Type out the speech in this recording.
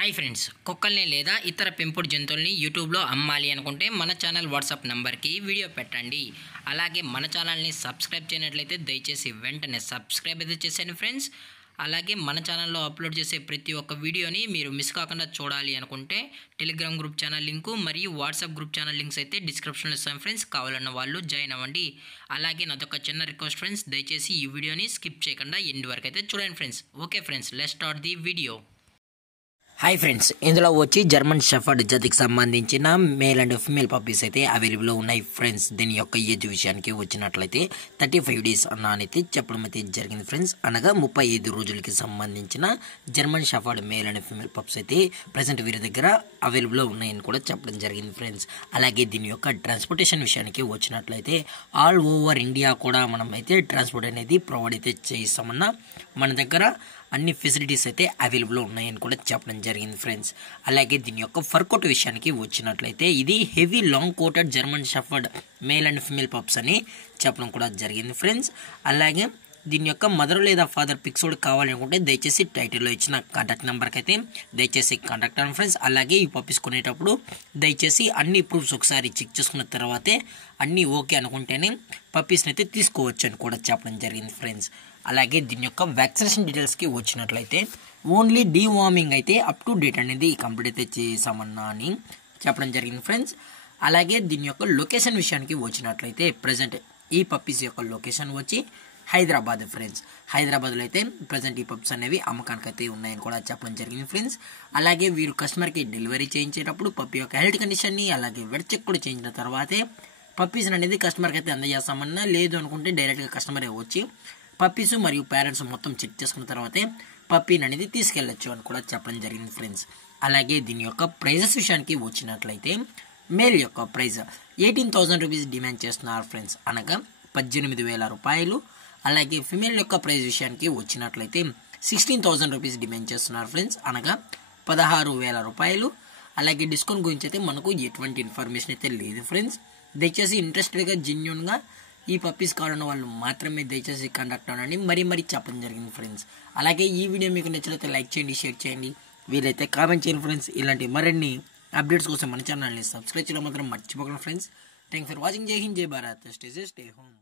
Hi friends, కుక్కల్ని లేదా ఇతర పెంపుడు జంతువుల్ని యూట్యూబ్లో అమ్మాలి అనుకుంటే మన ఛానల్ వాట్సాప్ నెంబర్కి వీడియో పెట్టండి. అలాగే మన ఛానల్ని సబ్స్క్రైబ్ చేయనట్లయితే దయచేసి వెంటనే సబ్స్క్రైబ్ అయితే చేసేయండి ఫ్రెండ్స్. అలాగే మన ఛానల్లో అప్లోడ్ చేసే ప్రతి ఒక్క వీడియోని మీరు మిస్ కాకుండా చూడాలి అనుకుంటే టెలిగ్రామ్ గ్రూప్ ఛానల్ లింకు మరియు వాట్సాప్ గ్రూప్ ఛానల్ లింక్స్ అయితే డిస్క్రిప్షన్లో ఇస్తాను ఫ్రెండ్స్. కావాలన్న వాళ్ళు జాయిన్ అవ్వండి. అలాగే నాదొక చిన్న రిక్వెస్ట్ ఫ్రెండ్స్, దయచేసి ఈ వీడియోని స్కిప్ చేయకుండా ఎండ్ వరకు అయితే చూడండి friends. Okay friends, let's start the video. Hi friends, ఇందులో వచ్చి జర్మన్ షెఫర్డ్ జాతికి సంబంధించిన మేల్ అండ్ ఫీమేల్ పప్పీస్ అయితే అవైలబుల్లో ఉన్నాయి ఫ్రెండ్స్. దీని యొక్క ఏజ్ విషయానికి వచ్చినట్లయితే 35 డేస్ అయితే చెప్పడం అయితే జరిగింది ఫ్రెండ్స్. అనగా 35 రోజులకి సంబంధించిన German shepherd male and female pups అయితే ప్రజెంట్ వీరి దగ్గర అవైలబుల్లో ఉన్నాయని కూడా చెప్పడం జరిగింది ఫ్రెండ్స్. అలాగే దీని యొక్క ట్రాన్స్పోర్టేషన్ విషయానికి వచ్చినట్లయితే ఆల్ ఓవర్ ఇండియా కూడా మనం అయితే ట్రాన్స్పోర్ట్ అనేది ప్రొవైడ్ అయితే చేస్తామన్నా మన దగ్గర అన్ని ఫెసిలిటీస్ అయితే అవైలబుల్లో ఉన్నాయని కూడా చెప్పడం జరిగింది ఫ్రెండ్స్. అలాగే దీని యొక్క ఫర్ కోట్ విషయానికి వచ్చినట్లయితే ఇది heavy long coated German shepherd male and female pups అని చెప్పడం కూడా జరిగింది ఫ్రెండ్స్. అలాగే దీని యొక్క మదర్ లేదా ఫాదర్ పిక్స్ కూడా కావాలనుకుంటే దయచేసి టైటిల్లో ఇచ్చిన కాంటాక్ట్ నెంబర్కి అయితే దయచేసి కాంటాక్ట్ అవ్వండి ఫ్రెండ్స్. అలాగే ఈ పప్పీస్ కొనేటప్పుడు దయచేసి అన్ని ప్రూఫ్స్ ఒకసారి చెక్ చేసుకున్న తర్వాతే అన్నీ ఓకే అనుకుంటేనే పప్పీస్ని అయితే తీసుకోవచ్చు అని కూడా చెప్పడం జరిగింది ఫ్రెండ్స్. అలాగే దీని యొక్క వ్యాక్సినేషన్ డీటెయిల్స్కి వచ్చినట్లయితే ఓన్లీ డీవార్మింగ్ అయితే అప్ టు డేట్ అనేది కంప్లీట్ అయితే చేసామన్నా అని చెప్పడం జరిగింది ఫ్రెండ్స్. అలాగే దీని యొక్క లొకేషన్ విషయానికి వచ్చినట్లయితే ప్రజెంట్ ఈ పప్పీస్ యొక్క లొకేషన్ వచ్చి హైదరాబాద్ ఫ్రెండ్స్. హైదరాబాద్లో అయితే ప్రజెంట్ ఈ పప్స్ అనేవి అమ్మకానికి అయితే ఉన్నాయని కూడా చెప్పడం జరిగింది ఫ్రెండ్స్. అలాగే వీరు కస్టమర్కి డెలివరీ చేయించేటప్పుడు పప్పి యొక్క హెల్త్ కండిషన్ని అలాగే వెట్ చెక్ కూడా చేయించిన తర్వాతే పప్పీస్ అనేది కస్టమర్కి అయితే అందజేస్తామన్నా, లేదు అనుకుంటే డైరెక్ట్గా కస్టమరే వచ్చి పప్పీస్ మరియు పేరెంట్స్ మొత్తం చెక్ చేసుకున్న తర్వాతే పప్పీని అనేది తీసుకెళ్ళచ్చు అని కూడా చెప్పడం జరిగింది ఫ్రెండ్స్. అలాగే దీని యొక్క ప్రైజెస్ విషయానికి వచ్చినట్లయితే మేల్ యొక్క ప్రైజ్ 18,000 రూపీస్ డిమాండ్ చేస్తున్నారు ఫ్రెండ్స్, అనగా 18,000 రూపాయలు. అలాగే ఫిమేల్ యొక్క ప్రైజ్ విషయానికి వచ్చినట్లయితే 16,000 రూపీస్ డిమాండ్ చేస్తున్నారు ఫ్రెండ్స్, అనగా 16,000 రూపాయలు. అలాగే డిస్కౌంట్ గురించి అయితే మనకు ఎటువంటి ఇన్ఫర్మేషన్ అయితే లేదు ఫ్రెండ్స్. దయచేసి ఇంట్రెస్టెడ్గా జెన్యూన్గా ఈ పప్పీస్ కావాలన్న వాళ్ళు మాత్రమే దయచేసి కాంటాక్ట్ అవ్వండి మరీ చెప్పడం జరిగింది ఫ్రెండ్స్. అలాగే ఈ వీడియో మీకు నచ్చినట్లయితే లైక్ చేయండి, షేర్ చేయండి, వీలైతే కామెంట్ చేయండి ఫ్రెండ్స్. ఇలాంటి మరిన్ని అప్డేట్స్ కోసం మన ఛానల్ని సబ్స్క్రైబ్ చేయడం మాత్రం మర్చిపోకండి ఫ్రెండ్స్. Thanks for watching. జై హింద్, జై భారత్, స్టే హోమ్.